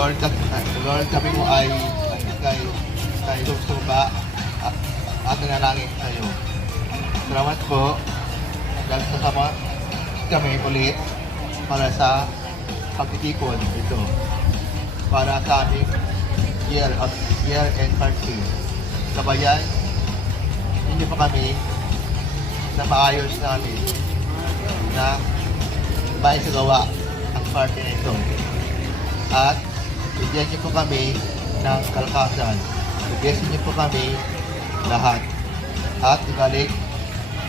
Lord, kami mo ay kay susuba at nanalangin sa iyo. Salamat po dahil kasama kami ulit para sa pagtitipon ito para sa aming year end party. Sabayan, hindi pa kami na maayos namin na maisagawa ang party na ito. At bigyan niyo po kami ng kalakasan. Bigyan niyo po kami lahat. At ibalik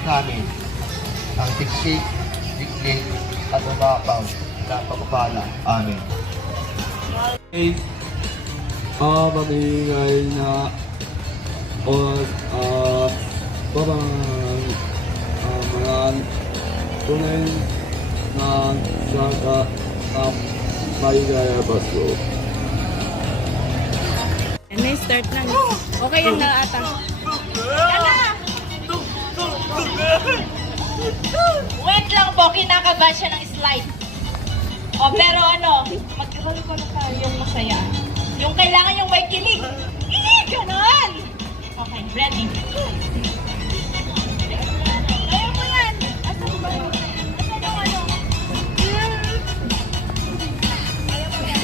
namin ang tiksik, diklik at umapaw na pagpapala. Amen. Pamigay na parang mga tunay na saka ng maligaya baso. May start na. Okay yan na ata. Wait lang po, kinakabahan siya ng slide. O pero ano, magkakaroon tayo yung masaya. Yung kailangan yung may kilig. Ganon! Okay, ready. Kaya mo yan. Asan ba? Asan yung ano? Kaya mo yan.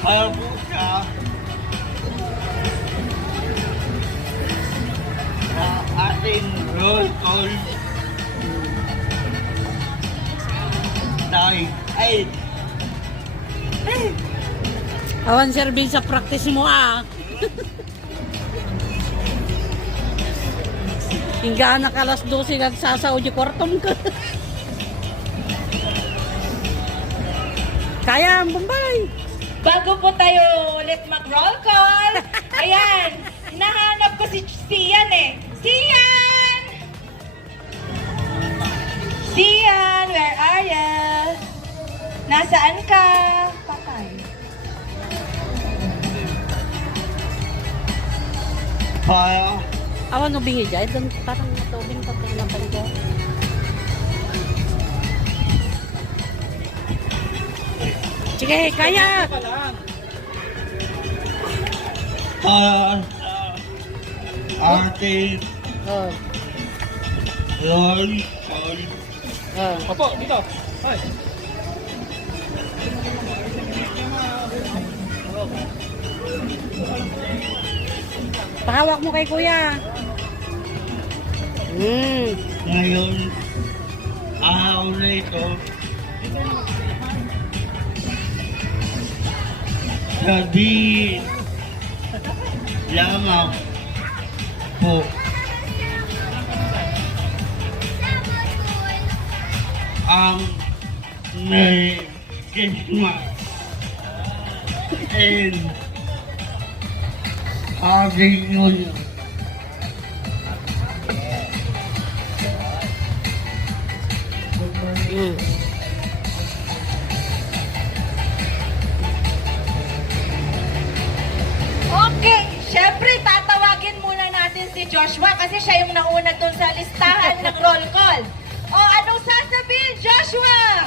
Ayaw po siya sa ating roll call dahil ay Awan serving sa practice mo ah. Hingga anak alas 12 nagsasaw di kwarton ka. Kaya ang Bombay. Bago po tayo ulit mag-roll call, ayan, hinahanap ko si Sian eh. Sian! Sian, where are you? Nasaan ka? Patay. kaya Awan no bingi dyan. Doon parang natubing pag nalaban dyan. Sige, kaya! ating Oh, roll call oh. Opo, dito. Ay. Pakawak mo kay kuya. ngayon araw na ito sabi lamang po ang Merry Christmas and Happy New Year. Okay, syempre tatawagin muna natin si Joshua kasi siya yung nauna dun sa listahan ng roll call. O, anong sasabihin, Joshua?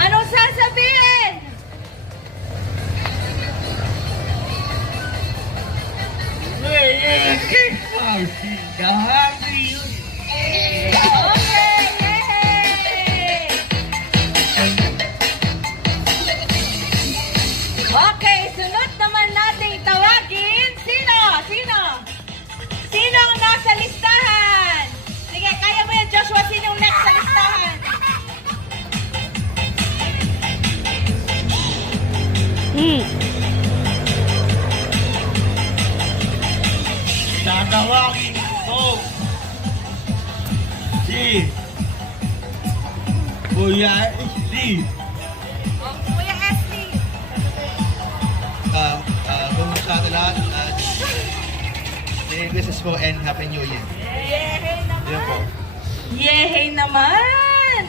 Anong sasabihin? Merry Christmas and Happy New Year. Okay, yay! Okay, sunod naman nating tawagin. Sino? Sino ang nasa listahan? Sige, kaya mo yan, Joshua. Sino ang next sa listahan? tatawagin ko si Kuya SD. Kuya Esty. Kumusta na lahat? Merry Christmas po and Happy New Year. Yehey naman. Yun po. Yehey naman.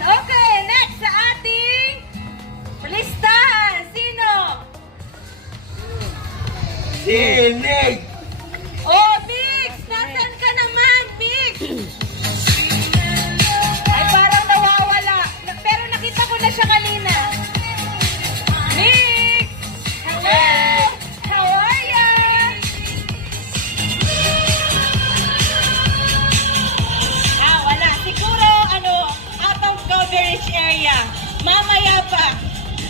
Okay, next sa ating listahan. Sino? Si Nick. Oh, Bix! Nasaan ka naman, Bix? Ay, parang nawawala. Pero nakita ko na siya kanina. Bix! Hello! How are ya? Wala. Siguro, out of coverage area.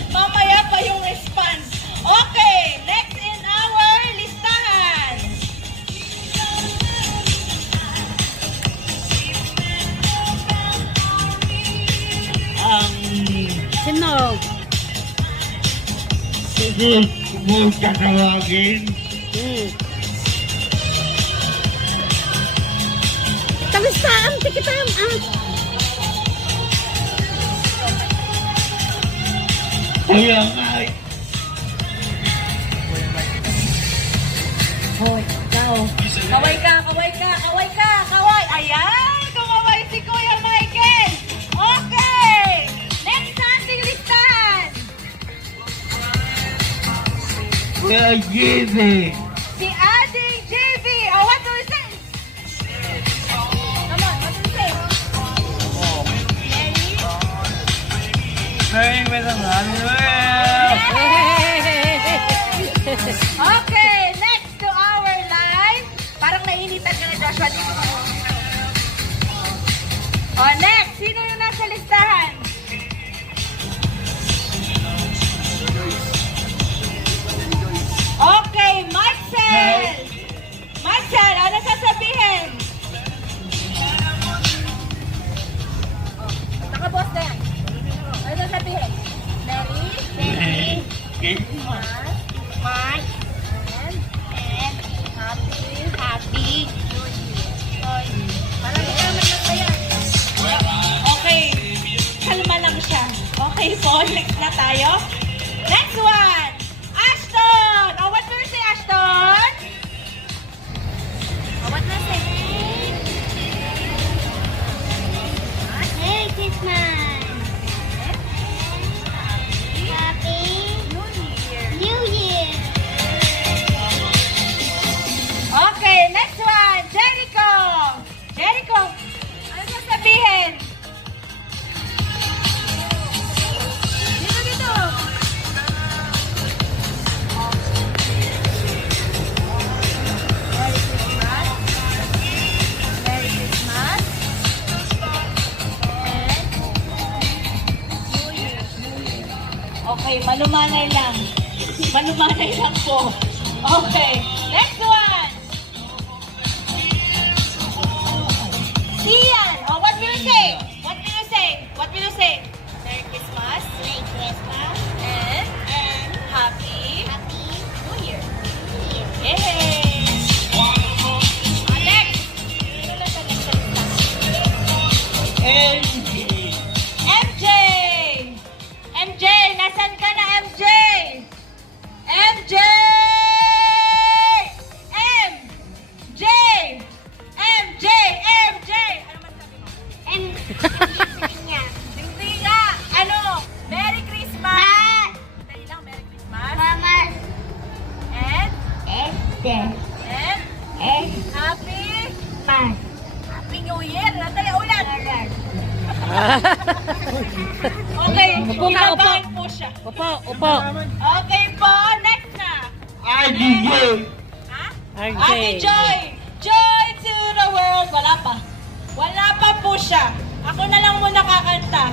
Mamaya pa yung response. Okay, next in our listahan. Ang Sino? mo tatawagin Hmm. Talistaan, tikitam. Kuya Mike. Hoy, ikaw. Kaway ka. Ayan, kumaway si Kuya Michael. Okay, next sa ating listahan. Kuya Jimmy. Si Ading JV. Oh, what do we say? Come on, what do we say? Merry Christmas. Okay, next to our line. Parang nainitan ka na, Joshua. Dito ka. Oh, next. Sino yung nasa listahan? Okay, Marcel. Marcel, ano sasabihin? Nakaboss na yan. Ano sasabihin? Merry Christmas. March and happy New Year. Parang hindi naman masaya. Okay, kalma lang siya. Okay po, next na tayo. Next one, Ashton! Oh, what do you say, Ashton? Oh, what do you say? Merry Christmas! Happy New Year. New Year! Okay, next one, Jericho! Jericho, ano sasabihin? Dito. Merry Christmas. Merry Christmas. And New Year. Okay, malumanay lang. Malumanay lang po. Okay, next one. Sian! Oh, what will you say? What will you say? What will you say? Merry Christmas. Merry Christmas! And Happy Happy New Year. New Year! Yay! Next! Sino na sa next lista? MJ! MJ! Nasaan ka na, MJ? MJ! MJ! MJ! MJ! Ano man sabi mo? Niya. Hindi nga! Ano? Merry Christmas! Dali lang, Merry Christmas. Mama! And? Este! And? Happy? Mas! Happy New Year! Nataya ulan! Okay, Upo nga, upo. kinakain po siya. Upo. Okay po, next na. DJ. Ha? RJ. Ate Joy! Joy to the world! Wala pa. Wala pa po siya. Ako na lang muna kakanta.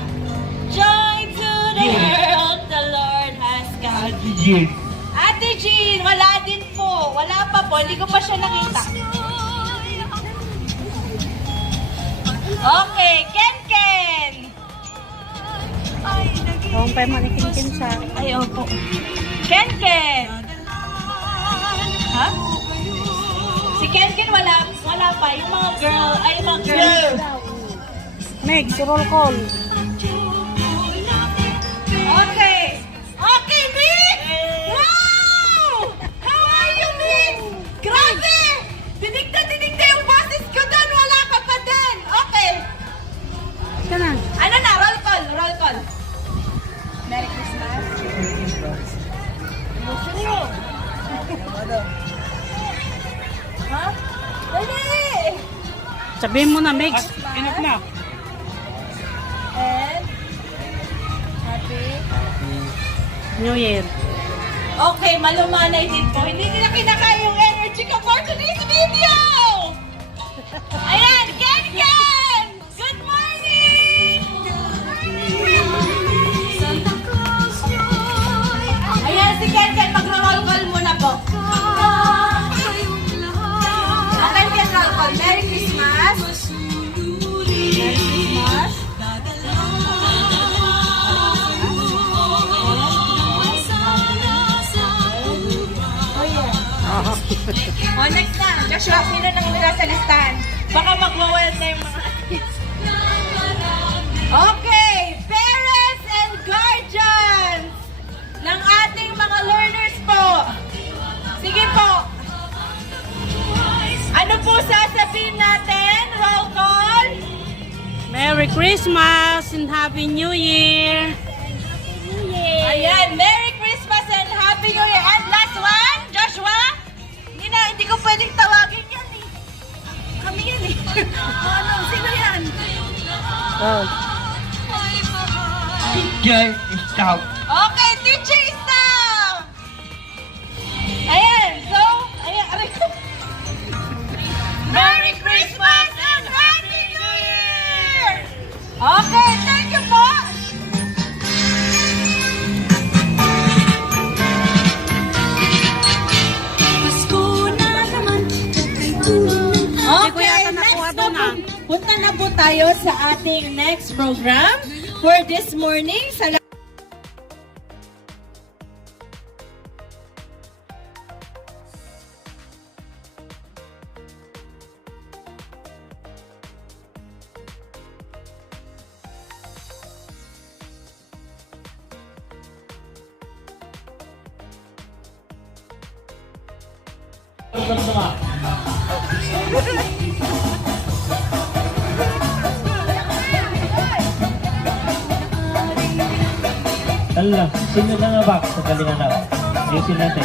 Joy to the world, the Lord has come. DJ. Ate Jean, wala din po. Wala pa po. Hindi ko pa siya nakita. Okay, Ken Ken. Kung pa manikin sa... Ay, opo. Ken Ken. Ha? Si Ken Ken wala Wala pa. Yung mga girl, ay yung mga girls. Meg, si roll call. Okay. Okay, Nick! Wow! How are you, Nick? Grabe! Dinig na yung boses ko doon. Wala ka pa din. Okay. Ika na. Ano na? Roll call. Roll call. Merry Christmas. Ha? Dali! Sabihin mo na, Meg. Enough na. And happy. New Year. Okay, malumanay din po. Hindi nila kinakaya yung energy ko for today's video! Ayan, Ken Ken! Good morning! Ayan, si Ken Ken, mag-roll call muna po. Okay, Ken, roll call. Merry Christmas! Merry Christmas! O, next na. Joshua, sino nang nila sa listahan? Baka magwawal na yung mga... Okay, parents and guardians ng ating mga learners po. Sige po. Ano po sasabihin natin? Roll call. Merry Christmas and Happy New Year. Ayan, Merry Christmas and Happy New Year. And last one, Joshua. Hindi ko pwedeng tawagin yan eh. Kami yan eh. Ano, sino yan? Oh. Teacher, stop. Okay, teacher stop! Ayan, so, ayan, aray ko. Merry Christmas and Happy New Year! Okay, thank you po! Hindi ko Okay, yata nakuha next doon, na punta na po tayo sa ating next program for this morning. Ala, sino na nga ba sa galingan na? Ayusin natin.